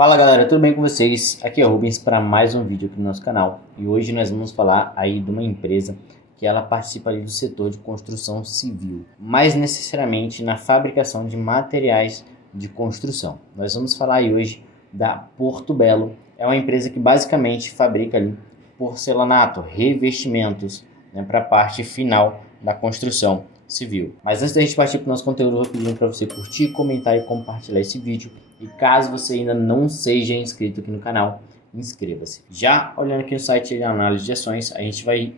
Fala galera, tudo bem com vocês? Aqui é o Rubens para mais um vídeo aqui no nosso canal e hoje nós vamos falar aí de uma empresa que ela participa ali do setor de construção civil, mais necessariamente na fabricação de materiais de construção. Nós vamos falar aí hoje da Porto Belo. É uma empresa que basicamente fabrica ali porcelanato, revestimentos, né, para a parte final da construção civil. Mas antes da gente partir para o nosso conteúdo, eu vou pedindo para você curtir, comentar e compartilhar esse vídeo. E caso você ainda não seja inscrito aqui no canal, inscreva-se. Já olhando aqui no site de análise de ações, a gente vai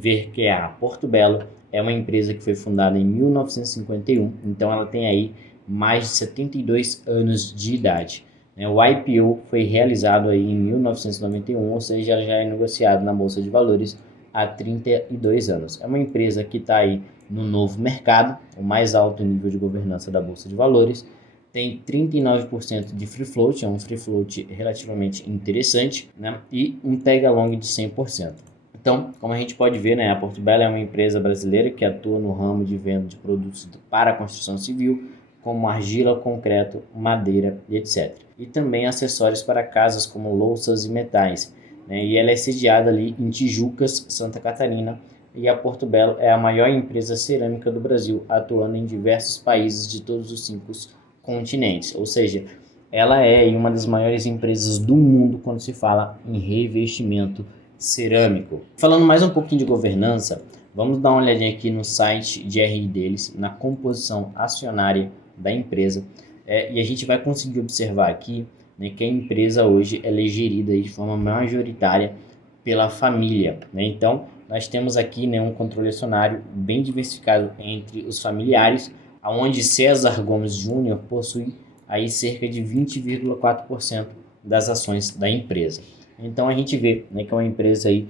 ver que a Porto Belo é uma empresa que foi fundada em 1951, então ela tem aí mais de 72 anos de idade. O IPO foi realizado aí em 1991, ou seja, ela já é negociado na Bolsa de Valores há 32 anos. É uma empresa que está aí no novo mercado, o mais alto nível de governança da Bolsa de Valores, tem 39% de free float, é um free float relativamente interessante, né? E um tag along de 100%. Então, como a gente pode ver, né, a Porto Belo é uma empresa brasileira que atua no ramo de venda de produtos para a construção civil, como argila, concreto, madeira e etc. E também acessórios para casas como louças e metais, né? E ela é sediada ali em Tijucas, Santa Catarina, e a Porto Belo é a maior empresa cerâmica do Brasil, atuando em diversos países de todos os 5 continentes, ou seja, ela é uma das maiores empresas do mundo quando se fala em revestimento cerâmico. Falando mais um pouquinho de governança, vamos dar uma olhadinha aqui no site de RI deles, na composição acionária da empresa, e a gente vai conseguir observar aqui, né, que a empresa hoje ela é gerida aí de forma majoritária pela família, né? Então, nós temos aqui, né, um controle acionário bem diversificado entre os familiares, onde César Gomes Júnior possui aí cerca de 20,4% das ações da empresa. Então a gente vê, né, que é uma empresa aí,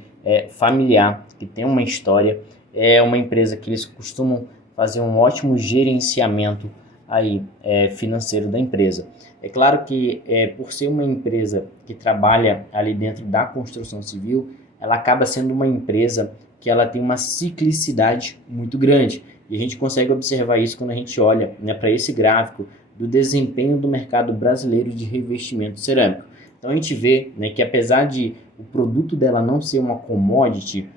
familiar, que tem uma história, é uma empresa que eles costumam fazer um ótimo gerenciamento aí, financeiro da empresa. É claro que por ser uma empresa que trabalha ali dentro da construção civil, ela acaba sendo uma empresa que ela tem uma ciclicidade muito grande. E a gente consegue observar isso quando a gente olha, né, para esse gráfico do desempenho do mercado brasileiro de revestimento cerâmico. Então a gente vê, né, que apesar de o produto dela não ser uma commodity,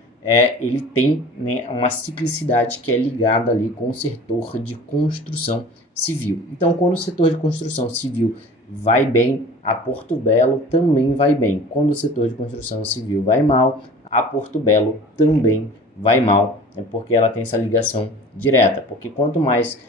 ele tem, né, uma ciclicidade que é ligada ali com o setor de construção civil. Então quando o setor de construção civil vai bem, a Porto Belo também vai bem. Quando o setor de construção civil vai mal, a Porto Belo também vai mal, né, porque ela tem essa ligação direta, porque quanto mais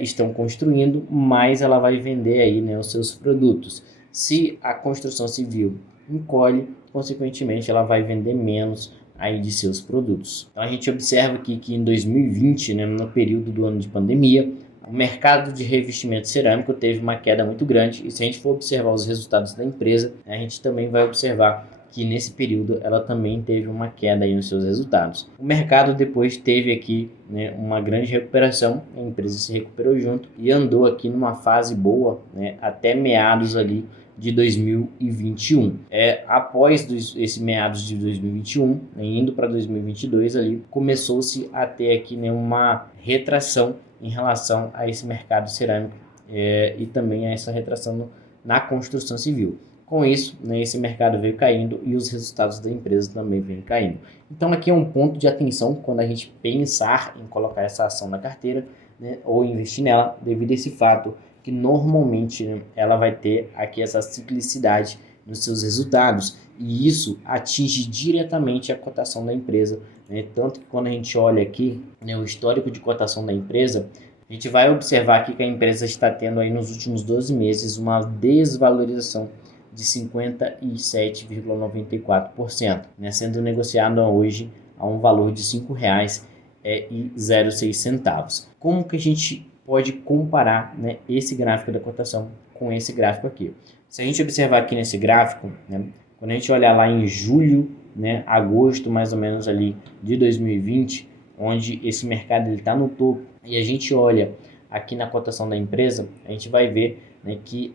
estão construindo, mais ela vai vender aí, né, os seus produtos. Se a construção civil encolhe, consequentemente ela vai vender menos aí de seus produtos. Então a gente observa aqui que em 2020, né, no período do ano de pandemia, o mercado de revestimento cerâmico teve uma queda muito grande, e se a gente for observar os resultados da empresa, a gente também vai observar que nesse período ela também teve uma queda aí nos seus resultados. O mercado depois teve aqui, né, uma grande recuperação, a empresa se recuperou junto e andou aqui numa fase boa, né, até meados ali de 2021. Após esse meados de 2021, né, indo para 2022 ali, começou-se a ter aqui, né, uma retração em relação a esse mercado cerâmico, e também a essa retração na construção civil. Com isso, né, esse mercado veio caindo e os resultados da empresa também vêm caindo. Então aqui é um ponto de atenção quando a gente pensar em colocar essa ação na carteira, né, ou investir nela, devido a esse fato que normalmente, né, ela vai ter aqui essa ciclicidade nos seus resultados, e isso atinge diretamente a cotação da empresa, né? Tanto que quando a gente olha aqui, né, o histórico de cotação da empresa, a gente vai observar aqui que a empresa está tendo aí nos últimos 12 meses uma desvalorização de 57,94%, né, sendo negociado hoje a um valor de R$ 5,06. Como que a gente pode comparar, né, esse gráfico da cotação com esse gráfico aqui? Se a gente observar aqui nesse gráfico, né, quando a gente olhar lá em julho, né, agosto mais ou menos ali de 2020, onde esse mercado está no topo, e a gente olha aqui na cotação da empresa, a gente vai ver, né, que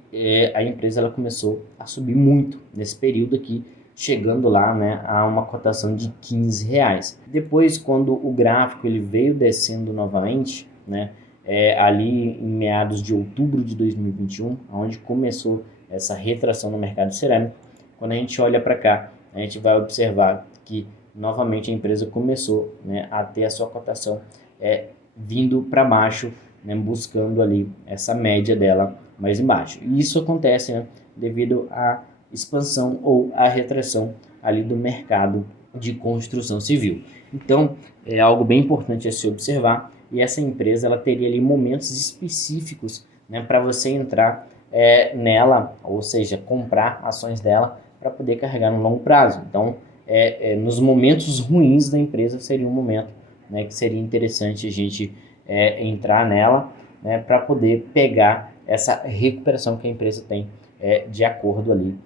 a empresa ela começou a subir muito nesse período aqui, chegando lá, né, a uma cotação de R$ 15. Depois, quando o gráfico ele veio descendo novamente, né, ali em meados de outubro de 2021, onde começou essa retração no mercado cerâmico. Quando a gente olha para cá, a gente vai observar que novamente a empresa começou, né, a ter a sua cotação vindo para baixo, né, buscando ali essa média dela mais embaixo. E isso acontece, né, devido à expansão ou à retração ali do mercado de construção civil. Então, é algo bem importante a se observar, e essa empresa ela teria ali momentos específicos, né, para você entrar nela, ou seja, comprar ações dela para poder carregar no longo prazo. Então, nos momentos ruins da empresa seria um momento, né, que seria interessante a gente entrar nela, né, para poder pegar essa recuperação que a empresa tem de acordo ali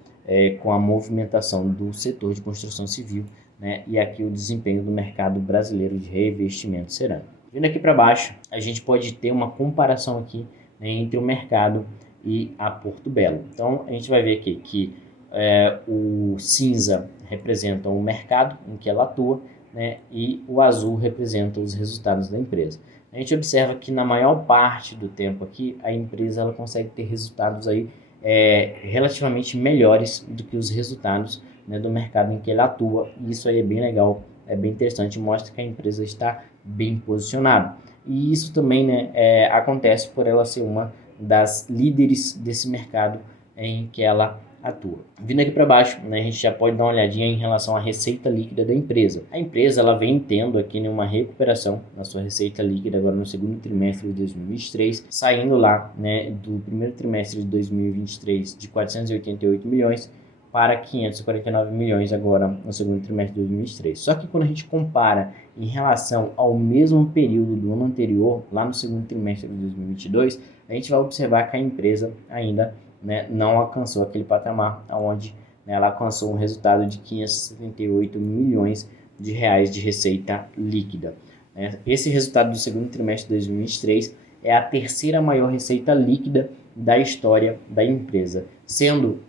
com a movimentação do setor de construção civil, né, e aqui o desempenho do mercado brasileiro de revestimento cerâmico. Vindo aqui para baixo, a gente pode ter uma comparação aqui, né, entre o mercado e a Porto Belo. Então, a gente vai ver aqui que o cinza representa o mercado em que ela atua, né, e o azul representa os resultados da empresa. A gente observa que na maior parte do tempo aqui, a empresa ela consegue ter resultados aí, relativamente melhores do que os resultados, né, do mercado em que ela atua. E isso aí é bem legal, é bem interessante, mostra que a empresa está bem posicionada. E isso também, né, acontece por ela ser uma das líderes desse mercado em que ela atua. Vindo aqui para baixo, né, a gente já pode dar uma olhadinha em relação à receita líquida da empresa. A empresa ela vem tendo aqui, né, uma recuperação na sua receita líquida agora no segundo trimestre de 2023, saindo lá, né, do primeiro trimestre de 2023 de 488 milhões para 549 milhões agora no segundo trimestre de 2023. Só que quando a gente compara em relação ao mesmo período do ano anterior, lá no segundo trimestre de 2022, a gente vai observar que a empresa ainda, né, não alcançou aquele patamar onde, né, ela alcançou um resultado de 578 milhões de reais de receita líquida. Esse resultado do segundo trimestre de 2023 é a terceira maior receita líquida da história da empresa, sendo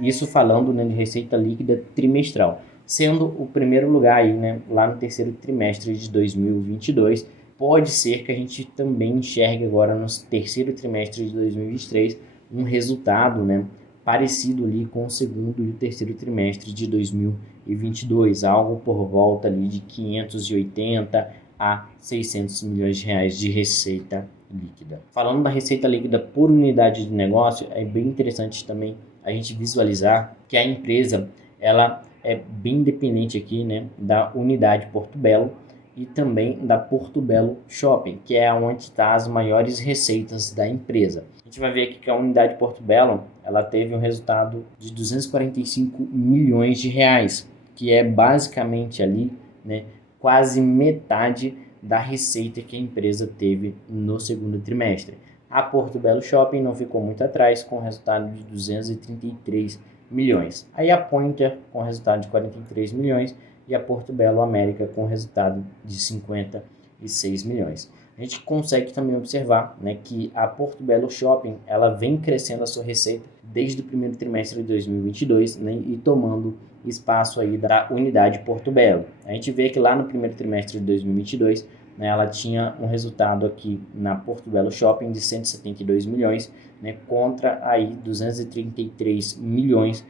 isso falando, né, de receita líquida trimestral, sendo o primeiro lugar aí, né, lá no terceiro trimestre de 2022. Pode ser que a gente também enxergue agora no terceiro trimestre de 2023 um resultado, né, parecido ali com o segundo e o terceiro trimestre de 2022, algo por volta ali de 580 a 600 milhões de reais de receita líquida. Falando da receita líquida por unidade de negócio, é bem interessante também a gente visualizar que a empresa ela é bem dependente aqui, né, da unidade Porto Belo e também da Porto Belo Shopping, que é onde está as maiores receitas da empresa. A gente vai ver aqui que a unidade Porto Belo ela teve um resultado de 245 milhões de reais, que é basicamente ali, né, quase metade da receita que a empresa teve no segundo trimestre. A Porto Belo Shopping não ficou muito atrás, com resultado de 233 milhões. Aí a Pointer com resultado de 43 milhões e a Porto Belo América com resultado de 56 milhões. A gente consegue também observar, né, que a Porto Belo Shopping ela vem crescendo a sua receita desde o primeiro trimestre de 2022, né, e tomando espaço aí da unidade Porto Belo. A gente vê que lá no primeiro trimestre de 2022, né, ela tinha um resultado aqui na Porto Belo Shopping de 172 milhões, né, contra aí 233 milhões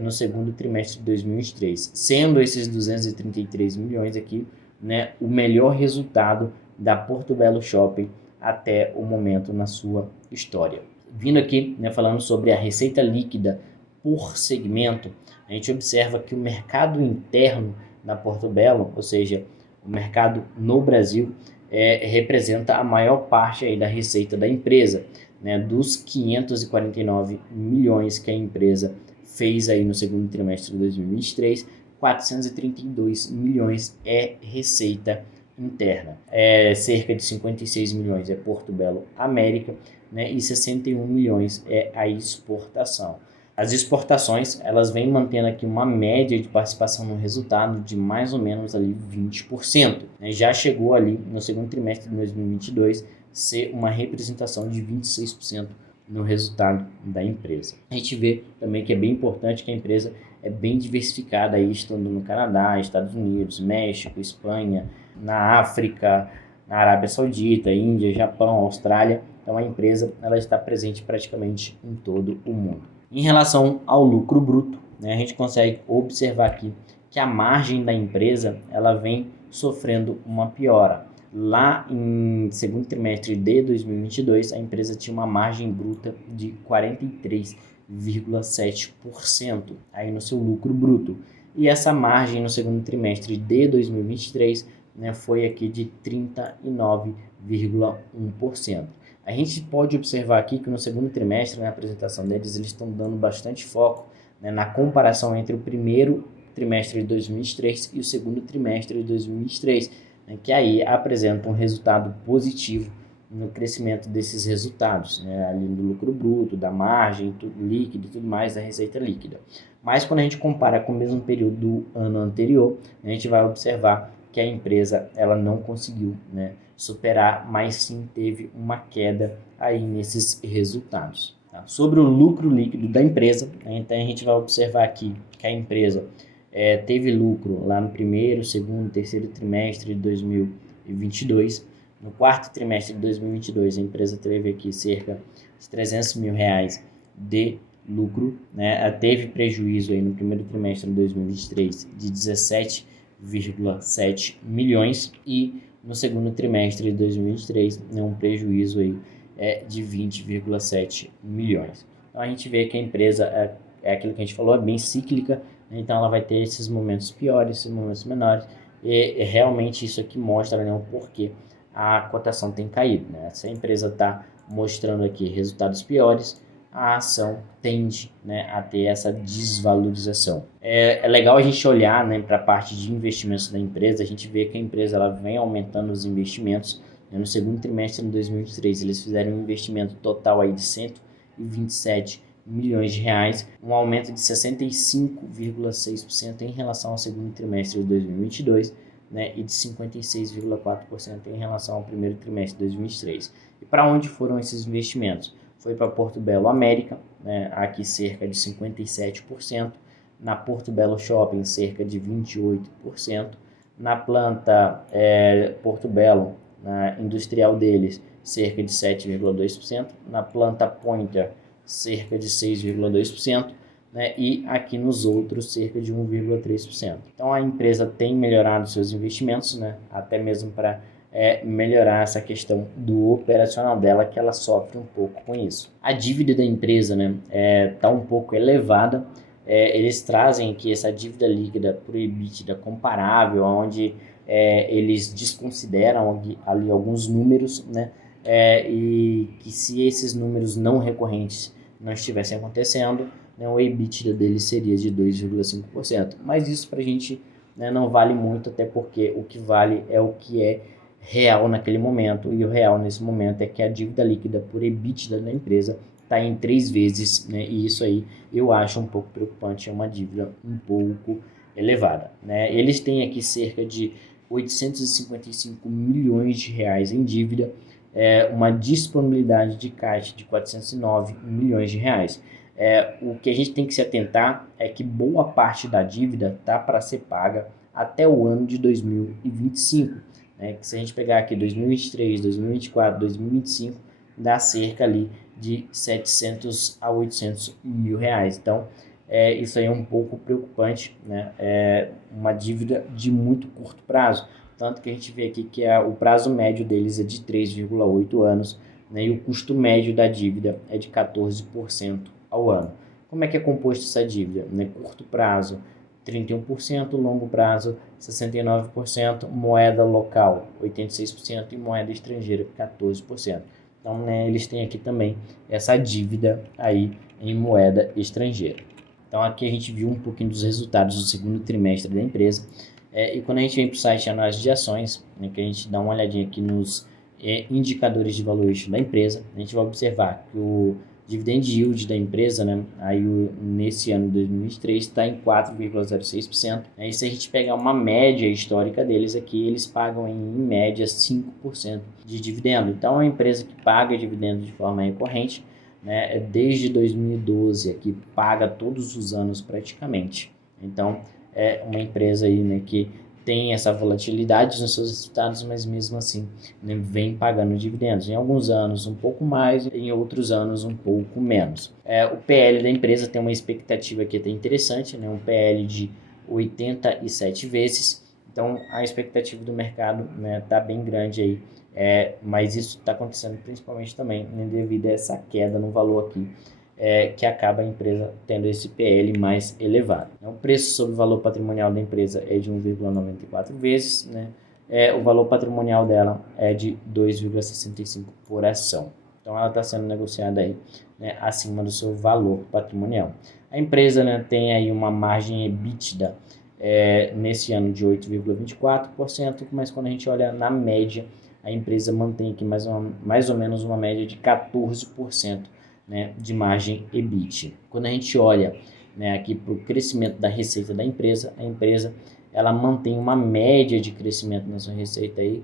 no segundo trimestre de 2023, sendo esses 233 milhões aqui, né, o melhor resultado da Porto Belo Shopping até o momento na sua história. Vindo aqui, né, falando sobre a receita líquida por segmento, a gente observa que o mercado interno da Porto Belo, ou seja, o mercado no Brasil, representa a maior parte aí da receita da empresa, né, dos 549 milhões que a empresa fez aí no segundo trimestre de 2023, 432 milhões é receita interna. Cerca de 56 milhões é Porto Belo América, né, e 61 milhões é a exportação. As exportações, elas vêm mantendo aqui uma média de participação no resultado de mais ou menos ali 20%. Né? Já chegou ali no segundo trimestre de 2022 ser uma representação de 26% no resultado da empresa. A gente vê também que é bem importante que a empresa é bem diversificada, aí, estando no Canadá, Estados Unidos, México, Espanha, na África, na Arábia Saudita, Índia, Japão, Austrália. Então a empresa ela está presente praticamente em todo o mundo. Em relação ao lucro bruto, né, a gente consegue observar aqui que a margem da empresa ela vem sofrendo uma piora. Lá em segundo trimestre de 2022, a empresa tinha uma margem bruta de 43,7% aí no seu lucro bruto. E essa margem no segundo trimestre de 2023, né, foi aqui de 39,1%. A gente pode observar aqui que no segundo trimestre, na apresentação deles, eles estão dando bastante foco, né, na comparação entre o primeiro trimestre de 2023 e o segundo trimestre de 2023, né, que aí apresenta um resultado positivo no crescimento desses resultados, né, ali do lucro bruto, da margem, tudo líquido e tudo mais, da receita líquida. Mas quando a gente compara com o mesmo período do ano anterior, a gente vai observar que a empresa ela não conseguiu, né, superar, mas sim teve uma queda aí nesses resultados. Tá? Sobre o lucro líquido da empresa, né, então a gente vai observar aqui que a empresa teve lucro lá no primeiro, segundo, terceiro trimestre de 2022. No quarto trimestre de 2022, a empresa teve aqui cerca de R$300 mil de lucro, né? Teve prejuízo aí no primeiro trimestre de 2023 de 17,7 milhões e no segundo trimestre de 2023, né, um prejuízo aí de 20,7 milhões. Então a gente vê que a empresa é aquilo que a gente falou, é bem cíclica, então ela vai ter esses momentos piores, esses momentos menores, e realmente isso aqui mostra, né, o porquê a cotação tem caído, né? Se a empresa está mostrando aqui resultados piores, a ação tende, né, a ter essa desvalorização. É legal a gente olhar, né, para a parte de investimentos da empresa, a gente vê que a empresa ela vem aumentando os investimentos, né? No segundo trimestre de 2023 eles fizeram um investimento total aí de 127 milhões de reais, um aumento de 65,6% em relação ao segundo trimestre de 2022, né, e de 56,4% em relação ao primeiro trimestre de 2023. E para onde foram esses investimentos? Foi para Porto Belo América, né, aqui cerca de 57%, na Porto Belo Shopping cerca de 28%, na planta Porto Belo, na industrial deles, cerca de 7,2%, na planta Pointer, cerca de 6,2%, né, e aqui nos outros cerca de 1,3%. Então a empresa tem melhorado seus investimentos, né, até mesmo para melhorar essa questão do operacional dela, que ela sofre um pouco com isso. A dívida da empresa, né, tá um pouco elevada. Eles trazem aqui essa dívida líquida por EBITDA comparável, onde eles desconsideram ali alguns números, né, e que se esses números não recorrentes não estivessem acontecendo, né, o EBITDA dele seria de 2,5%. Mas isso para a gente, né, não vale muito, até porque o que vale é o que é real naquele momento, e o real nesse momento é que a dívida líquida por EBITDA da empresa está em 3 vezes, né, e isso aí eu acho um pouco preocupante, é uma dívida um pouco elevada, né. Eles têm aqui cerca de 855 milhões de reais em dívida, uma disponibilidade de caixa de 409 milhões de reais. O que a gente tem que se atentar é que boa parte da dívida está para ser paga até o ano de 2025. Né? Que se a gente pegar aqui 2023, 2024, 2025, dá cerca ali de 700 a 800 mil reais. Então, isso aí é um pouco preocupante, né? É uma dívida de muito curto prazo. Tanto que a gente vê aqui que o prazo médio deles é de 3,8 anos, né? E o custo médio da dívida é de 14% ao ano. Como é que é composto essa dívida? Né? Curto prazo, 31%, longo prazo, 69%, moeda local, 86% e moeda estrangeira, 14%. Então, né, eles têm aqui também essa dívida aí em moeda estrangeira. Então, aqui a gente viu um pouquinho dos resultados do segundo trimestre da empresa. E quando a gente vem para o site de análise de ações, né, que a gente dá uma olhadinha aqui nos indicadores de valuation da empresa, a gente vai observar que o dividend yield da empresa, né, aí nesse ano de 2023 está em 4,06%. E se a gente pegar uma média histórica deles aqui, eles pagam em média 5% de dividendo. Então, é uma empresa que paga dividendo de forma recorrente, né, desde 2012, aqui paga todos os anos praticamente. Então, é uma empresa aí, né, que tem essa volatilidade nos seus resultados, mas mesmo assim, né, vem pagando dividendos. Em alguns anos um pouco mais, em outros anos um pouco menos. O PL da empresa tem uma expectativa aqui até interessante, né, um PL de 87 vezes. Então a expectativa do mercado está bem grande aí, mas isso está acontecendo principalmente também, né, devido a essa queda no valor aqui, que acaba a empresa tendo esse PL mais elevado. O preço sobre o valor patrimonial da empresa é de 1,94 vezes, né? O valor patrimonial dela é de 2,65 por ação. Então ela está sendo negociada aí, né, acima do seu valor patrimonial. A empresa, né, tem aí uma margem EBITDA nesse ano de 8,24%, mas quando a gente olha na média, a empresa mantém aqui mais ou menos uma média de 14%, né, de margem EBIT. Quando a gente olha, né, aqui para o crescimento da receita da empresa, a empresa ela mantém uma média de crescimento nessa receita aí,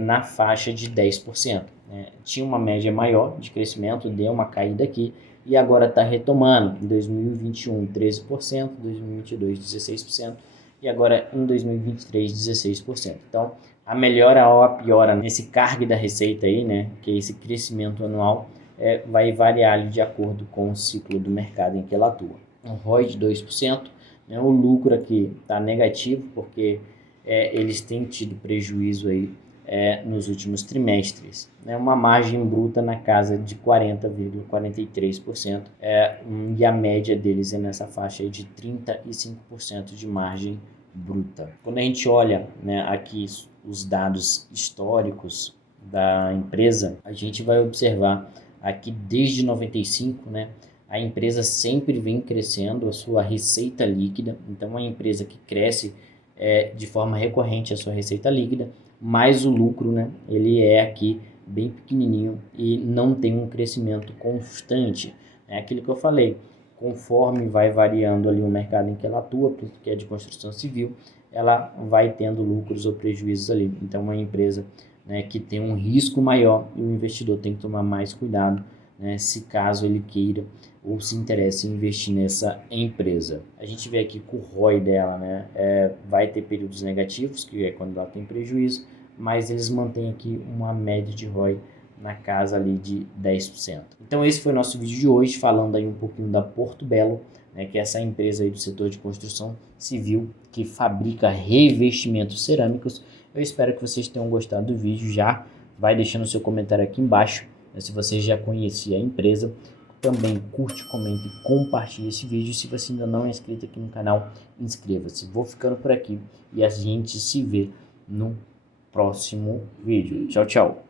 na faixa de 10%. Né? Tinha uma média maior de crescimento, deu uma caída aqui e agora está retomando. Em 2021, 13%, 2022, 16% e agora em 2023, 16%. Então, a melhora ou a piora nesse cargo da receita aí, né, que é esse crescimento anual, vai variar de acordo com o ciclo do mercado em que ela atua. Um ROI de 2%, né, o lucro aqui está negativo porque eles têm tido prejuízo aí nos últimos trimestres. Né, uma margem bruta na casa de 40,43%, e a média deles é nessa faixa aí de 35% de margem bruta. Quando a gente olha, né, aqui os dados históricos da empresa, a gente vai observar aqui desde 95, né, a empresa sempre vem crescendo a sua receita líquida. Então, é uma empresa que cresce de forma recorrente a sua receita líquida, mas o lucro, né, ele é aqui bem pequenininho e não tem um crescimento constante. É aquilo que eu falei, conforme vai variando ali o mercado em que ela atua, que é de construção civil, ela vai tendo lucros ou prejuízos ali. Então, é uma empresa, né, que tem um risco maior e o investidor tem que tomar mais cuidado, né, se caso ele queira ou se interesse em investir nessa empresa. A gente vê aqui que o ROI dela, né, vai ter períodos negativos, que é quando ela tem prejuízo, mas eles mantêm aqui uma média de ROI na casa ali de 10%. Então esse foi o nosso vídeo de hoje, falando aí um pouquinho da Porto Belo, né, que é essa empresa aí do setor de construção civil que fabrica revestimentos cerâmicos. Eu espero que vocês tenham gostado do vídeo. Já vai deixando seu comentário aqui embaixo, né, se você já conhecia a empresa. Também curte, comente e compartilhe esse vídeo. Se você ainda não é inscrito aqui no canal, inscreva-se. Vou ficando por aqui e a gente se vê no próximo vídeo. Tchau, tchau.